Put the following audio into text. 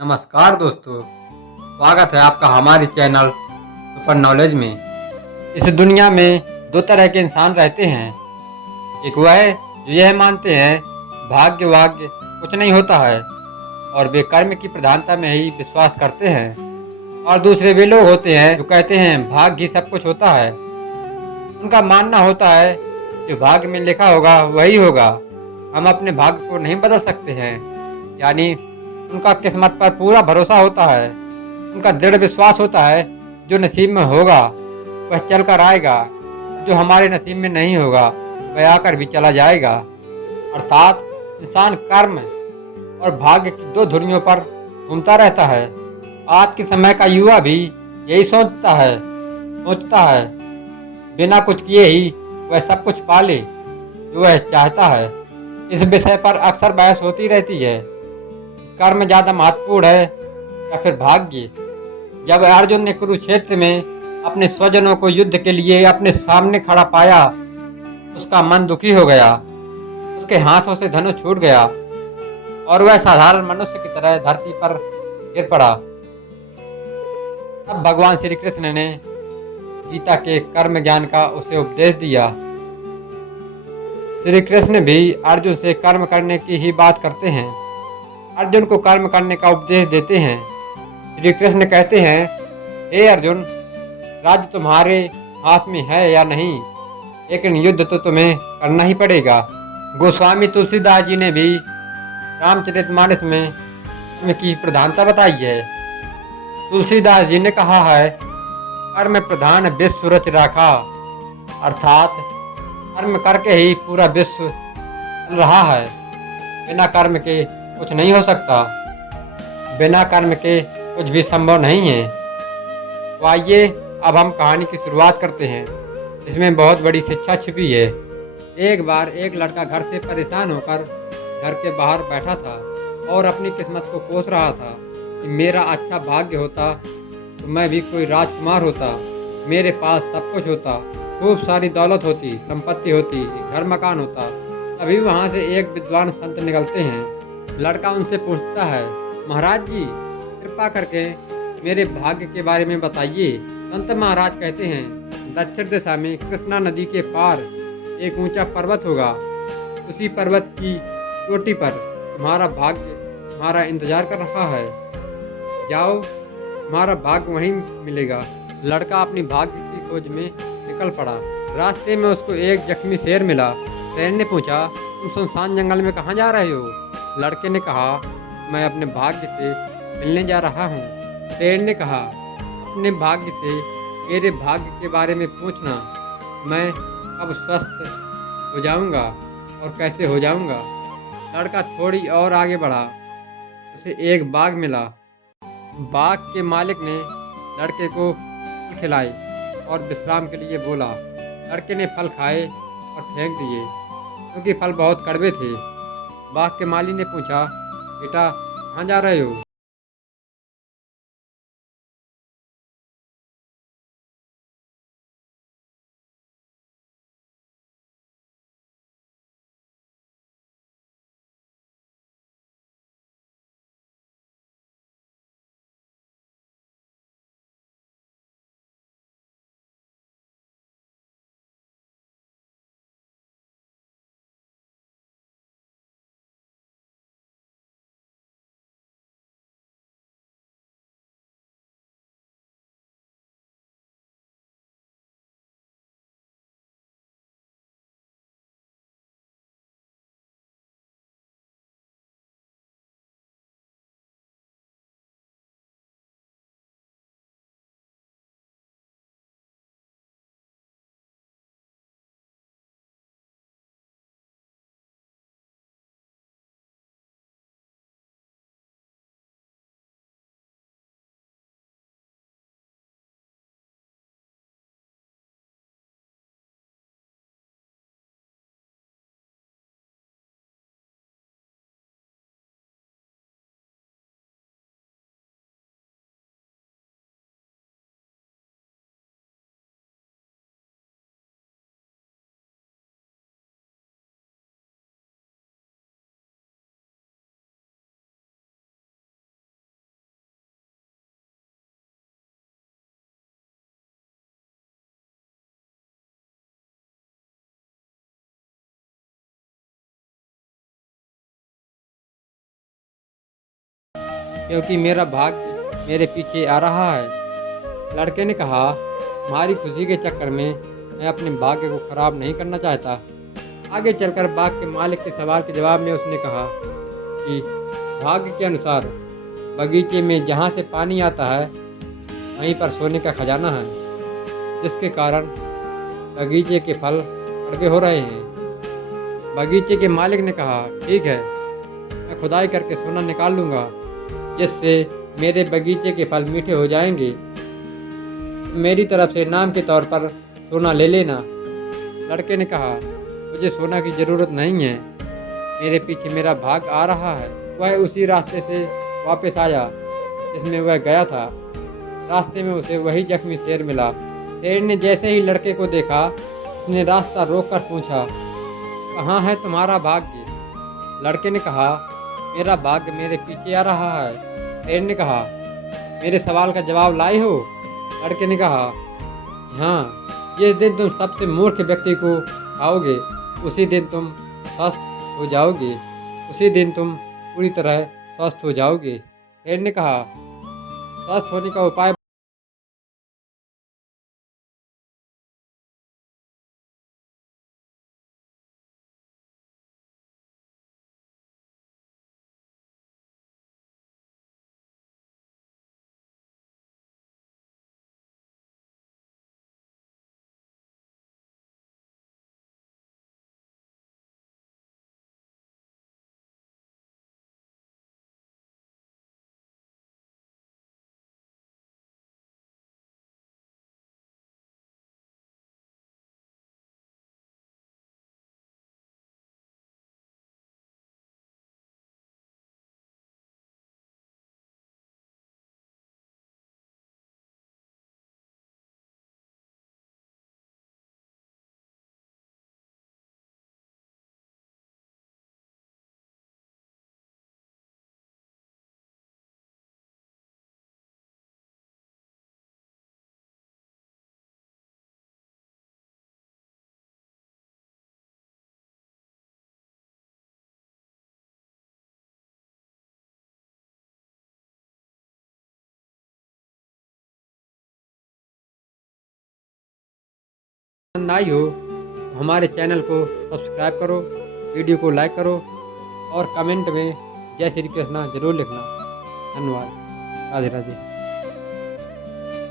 नमस्कार दोस्तों, स्वागत है आपका हमारे चैनल सुपर नॉलेज में। इस दुनिया में दो तरह के इंसान रहते हैं। एक वह है जो यह मानते हैं भाग्य वाग्य कुछ नहीं होता है और वे कर्म की प्रधानता में ही विश्वास करते हैं। और दूसरे वे लोग होते हैं जो कहते हैं भाग्य ही सब कुछ होता है। उनका मानना होता है जो भाग्य में लिखा होगा वही होगा, हम अपने भाग्य को नहीं बदल सकते हैं। यानी उनका किस्मत पर पूरा भरोसा होता है। उनका दृढ़ विश्वास होता है जो नसीब में होगा वह चल कर आएगा, जो हमारे नसीब में नहीं होगा वह आकर भी चला जाएगा। अर्थात इंसान कर्म और भाग्य की दो धुरियों पर घूमता रहता है। आज के समय का युवा भी यही सोचता है बिना कुछ किए ही वह सब कुछ पाले जो वह चाहता है। इस विषय पर अक्सर बहस होती रहती है, कर्म ज्यादा महत्वपूर्ण है या फिर भाग्य। जब अर्जुन ने कुरुक्षेत्र में अपने स्वजनों को युद्ध के लिए अपने सामने खड़ा पाया, उसका मन दुखी हो गया। उसके हाथों से धनुष छूट गया और वह साधारण मनुष्य की तरह धरती पर गिर पड़ा। तब भगवान श्री कृष्ण ने गीता के कर्म ज्ञान का उसे उपदेश दिया। श्री कृष्ण भी अर्जुन से कर्म करने की ही बात करते हैं। अर्जुन को कर्म करने का उपदेश देते हैं। श्री कृष्ण कहते हैं, हे अर्जुन, राज्य तुम्हारे हाथ में है या नहीं, लेकिन युद्ध तो तुम्हें करना ही पड़ेगा। गोस्वामी तुलसीदास जी ने भी रामचरितमानस में कर्म की प्रधानता बताई है। तुलसीदास जी ने कहा है, कर्म प्रधान विश्व रच राखा। अर्थात कर्म करके ही पूरा विश्व चल रहा है। बिना कर्म के कुछ नहीं हो सकता, बिना कर्म के कुछ भी संभव नहीं है। तो आइए अब हम कहानी की शुरुआत करते हैं। इसमें बहुत बड़ी शिक्षा छिपी है। एक बार एक लड़का घर से परेशान होकर घर के बाहर बैठा था और अपनी किस्मत को कोस रहा था कि मेरा अच्छा भाग्य होता तो मैं भी कोई राजकुमार होता, मेरे पास सब कुछ होता, खूब सारी दौलत होती, संपत्ति होती, घर मकान होता। तभी वहाँ से एक विद्वान संत निकलते हैं। लड़का उनसे पूछता है, महाराज जी, कृपा करके मेरे भाग्य के बारे में बताइए। संत महाराज कहते हैं, दक्षिण दिशा में कृष्णा नदी के पार एक ऊंचा पर्वत होगा। उसी पर्वत की चोटी पर तुम्हारा भाग्य तुम्हारा इंतजार कर रहा है। जाओ, तुम्हारा भाग्य वहीं मिलेगा। लड़का अपनी भाग्य की खोज में निकल पड़ा। रास्ते में उसको एक जख्मी शेर मिला। शेर ने पूछा, तुम सुनसान जंगल में कहाँ जा रहे हो? लड़के ने कहा, मैं अपने भाग्य से मिलने जा रहा हूँ। शेर ने कहा, अपने भाग्य से मेरे भाग्य के बारे में पूछना, मैं कब स्वस्थ हो जाऊंगा और कैसे हो जाऊंगा। लड़का थोड़ी और आगे बढ़ा। उसे एक बाग मिला। बाग के मालिक ने लड़के को फल खिलाए और विश्राम के लिए बोला। लड़के ने फल खाए और फेंक दिए क्योंकि फल बहुत कड़वे थे। बाग के माली ने पूछा, बेटा कहाँ जा रहे हो? क्योंकि मेरा भाग्य मेरे पीछे आ रहा है। लड़के ने कहा, तुम्हारी खुशी के चक्कर में मैं अपने भाग्य को खराब नहीं करना चाहता। आगे चलकर बाग के मालिक के सवाल के जवाब में उसने कहा कि भाग्य के अनुसार बगीचे में जहाँ से पानी आता है वहीं पर सोने का खजाना है, जिसके कारण बगीचे के फल कड़वे हो रहे हैं। बगीचे के मालिक ने कहा, ठीक है, मैं खुदाई करके सोना निकाल लूँगा, जिससे मेरे बगीचे के फल मीठे हो जाएंगे। मेरी तरफ से इनाम के तौर पर सोना ले लेना। लड़के ने कहा, मुझे सोना की ज़रूरत नहीं है, मेरे पीछे मेरा भाग आ रहा है। वह उसी रास्ते से वापस आया जिसमें वह गया था। रास्ते में उसे वही जख्मी शेर मिला। शेर ने जैसे ही लड़के को देखा, उसने रास्ता रोककर पूछा, कहाँ है तुम्हारा भाग्य? लड़के ने कहा, मेरा भाग्य मेरे पीछे आ रहा है। शेर ने कहा, मेरे सवाल का जवाब लाए हो? लड़के ने कहा, हाँ, जिस दिन तुम सबसे मूर्ख व्यक्ति को खाओगे उसी दिन तुम स्वस्थ हो जाओगे, उसी दिन तुम पूरी तरह स्वस्थ हो जाओगे। शेर ने कहा, स्वस्थ होने का उपाय पसंद आई हो तो हमारे चैनल को सब्सक्राइब करो, वीडियो को लाइक करो और कमेंट में जय श्री कृष्णा जरूर लिखना। धन्यवाद। राधे राधे।